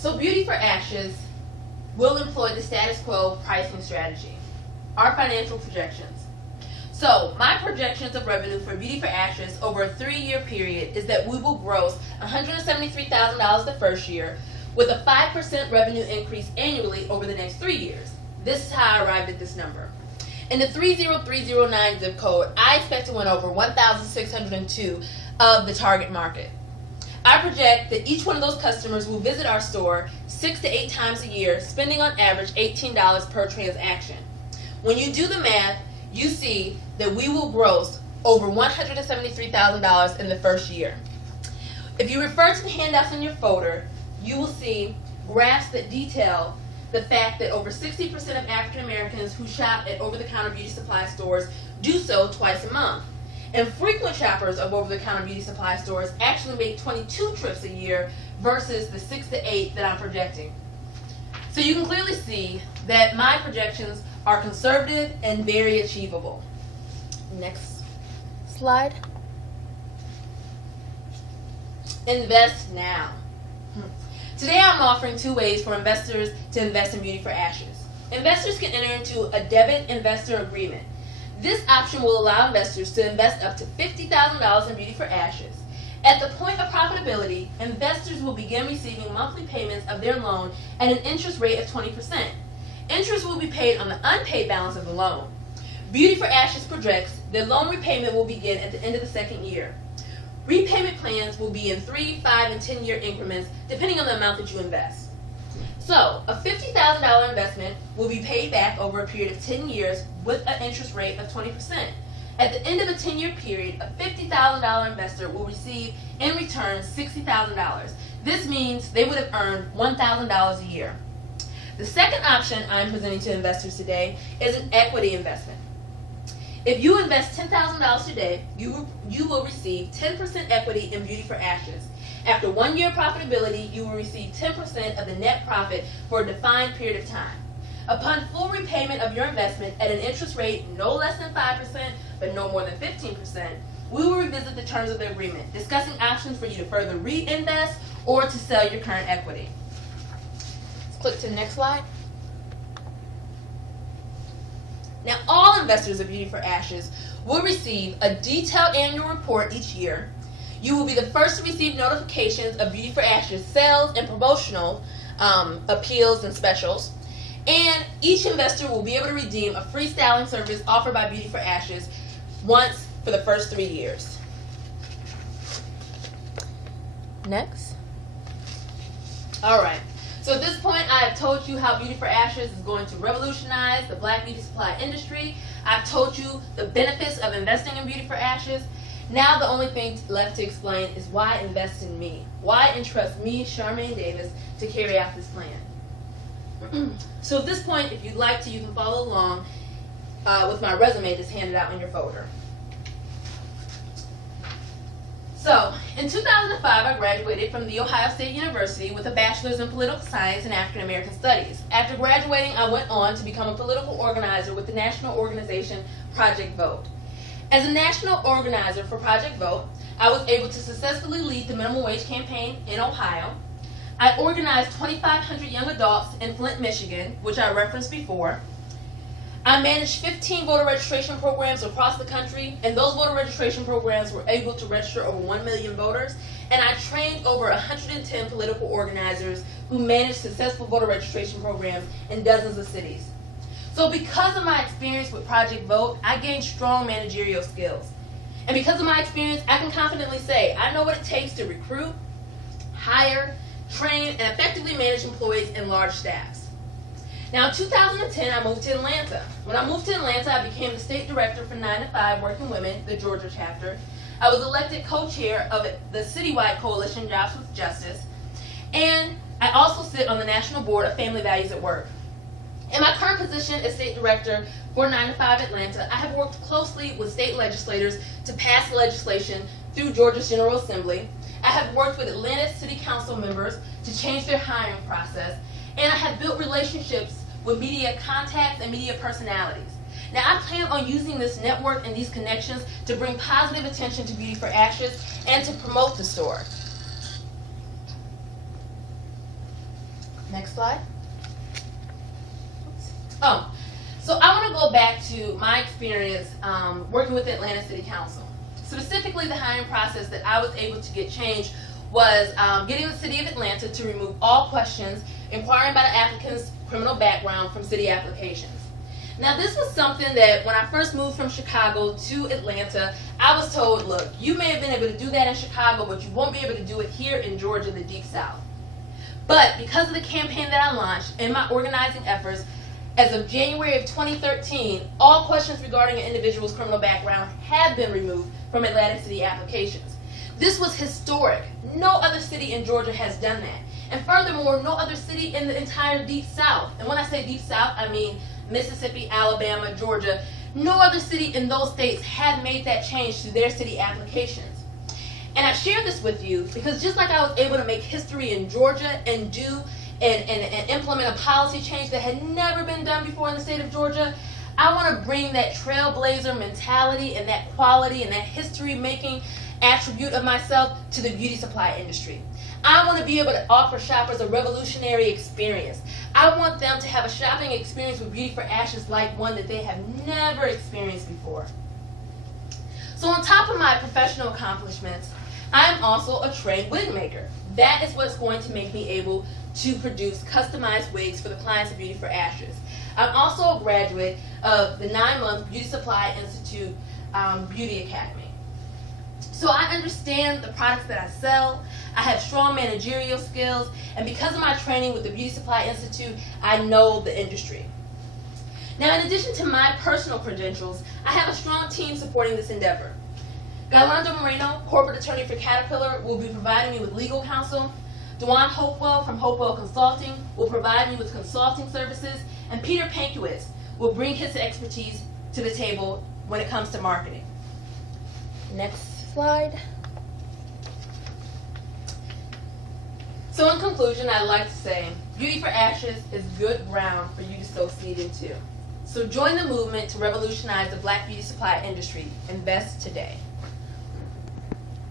So Beauty for Ashes will employ the status quo pricing strategy. Our financial projections. So my projections of revenue for Beauty for Ashes over a 3-year period is that we will gross $173,000 the first year with a 5% revenue increase annually over the next 3 years. This is how I arrived at this number. In the 30309 zip code, I expect to win over 1,602 of the target market. I project that each one of those customers will visit our store 6 to 8 times a year, spending on average $18 per transaction. When you do the math, you see that we will gross over $173,000 in the first year. If you refer to the handouts in your folder, you will see graphs that detail the fact that over 60% of African Americans who shop at over-the-counter beauty supply stores do so twice a month. And frequent shoppers of over-the-counter beauty supply stores actually make 22 trips a year versus the 6 to 8 that I'm projecting. So you can clearly see that my projections are conservative and very achievable. Next slide. Invest now. Today I'm offering 2 ways for investors to invest in Beauty for Ashes. Investors can enter into a debit investor agreement. This option will allow investors to invest up to $50,000 in Beauty for Ashes. At the point of profitability, investors will begin receiving monthly payments of their loan at an interest rate of 20%. Interest will be paid on the unpaid balance of the loan. Beauty for Ashes projects that loan repayment will begin at the end of the 2nd year. Repayment plans will be in 3, 5, and 10-year increments depending on the amount that you invest. So, a $50,000 investment will be paid back over a period of 10 years with an interest rate of 20%. At the end of a 10-year period, a $50,000 investor will receive in return $60,000. This means they would have earned $1,000 a year. The second option I'm presenting to investors today is an equity investment. If you invest $10,000 today, you will receive 10% equity in Beauty for Ashes. After 1 year profitability, you will receive 10% of the net profit for a defined period of time. Upon full repayment of your investment at an interest rate no less than 5%, but no more than 15%, we will revisit the terms of the agreement, discussing options for you to further reinvest or to sell your current equity. Let's click to the next slide. Now, all investors of Beauty for Ashes will receive a detailed annual report each year. You will be the first to receive notifications of Beauty for Ashes sales and promotional appeals and specials. And each investor will be able to redeem a free styling service offered by Beauty for Ashes once for the first 3 years. Next. All right. So at this point, I have told you how Beauty for Ashes is going to revolutionize the black beauty supply industry. I've told you the benefits of investing in Beauty for Ashes. Now the only thing left to explain is why invest in me? Why entrust me, Charmaine Davis, to carry out this plan? So at this point, if you'd like to, you can follow along with my resume that's handed out in your folder. So, in 2005, I graduated from The Ohio State University with a bachelor's in political science and African American studies. After graduating, I went on to become a political organizer with the national organization Project Vote. As a national organizer for Project Vote, I was able to successfully lead the minimum wage campaign in Ohio. I organized 2,500 young adults in Flint, Michigan, which I referenced before. I managed 15 voter registration programs across the country, and those voter registration programs were able to register over 1 million voters, and I trained over 110 political organizers who managed successful voter registration programs in dozens of cities. So because of my experience with Project Vote, I gained strong managerial skills. And because of my experience, I can confidently say I know what it takes to recruit, hire, train, and effectively manage employees and large staffs. Now, in 2010, I moved to Atlanta. When I moved to Atlanta, I became the state director for 9 to 5 Working Women, the Georgia chapter. I was elected co-chair of the citywide coalition Jobs with Justice, and I also sit on the national board of Family Values at Work. In my current position as state director for 9 to 5 Atlanta, I have worked closely with state legislators to pass legislation through Georgia's General Assembly. I have worked with Atlanta City Council members to change their hiring process, and I have built relationships with media contacts and media personalities. Now, I plan on using this network and these connections to bring positive attention to Beauty for Ashes and to promote the store. Next slide. Oh, so I want to go back to my experience working with the Atlanta City Council. Specifically, the hiring process that I was able to get changed was getting the City of Atlanta to remove all questions inquiring about an applicant's criminal background from city applications. Now, this was something that when I first moved from Chicago to Atlanta, I was told, look, you may have been able to do that in Chicago, but you won't be able to do it here in Georgia, the Deep South. But because of the campaign that I launched and my organizing efforts, as of January of 2013, all questions regarding an individual's criminal background have been removed from Atlanta City applications. This was historic. No other city in Georgia has done that. And furthermore, no other city in the entire Deep South. And when I say Deep South, I mean Mississippi, Alabama, Georgia. No other city in those states had made that change to their city applications. And I share this with you because just like I was able to make history in Georgia and do and implement a policy change that had never been done before in the state of Georgia, I want to bring that trailblazer mentality and that quality and that history-making attribute of myself to the beauty supply industry. I want to be able to offer shoppers a revolutionary experience. I want them to have a shopping experience with Beauty for Ashes like one that they have never experienced before. So on top of my professional accomplishments, I'm also a trained wig maker. That is what's going to make me able to produce customized wigs for the clients of Beauty for Ashes. I'm also a graduate of the 9-month Beauty Supply Institute Beauty Academy. So I understand the products that I sell, I have strong managerial skills, and because of my training with the Beauty Supply Institute, I know the industry. Now, in addition to my personal credentials, I have a strong team supporting this endeavor. Galando Moreno, corporate attorney for Caterpillar, will be providing me with legal counsel. Dewan Hopewell from Hopewell Consulting will provide me with consulting services, and Peter Pankiewicz will bring his expertise to the table when it comes to marketing. Next slide. So in conclusion, I'd like to say, Beauty for Ashes is good ground for you to sow seed into. So join the movement to revolutionize the Black beauty supply industry. Invest today.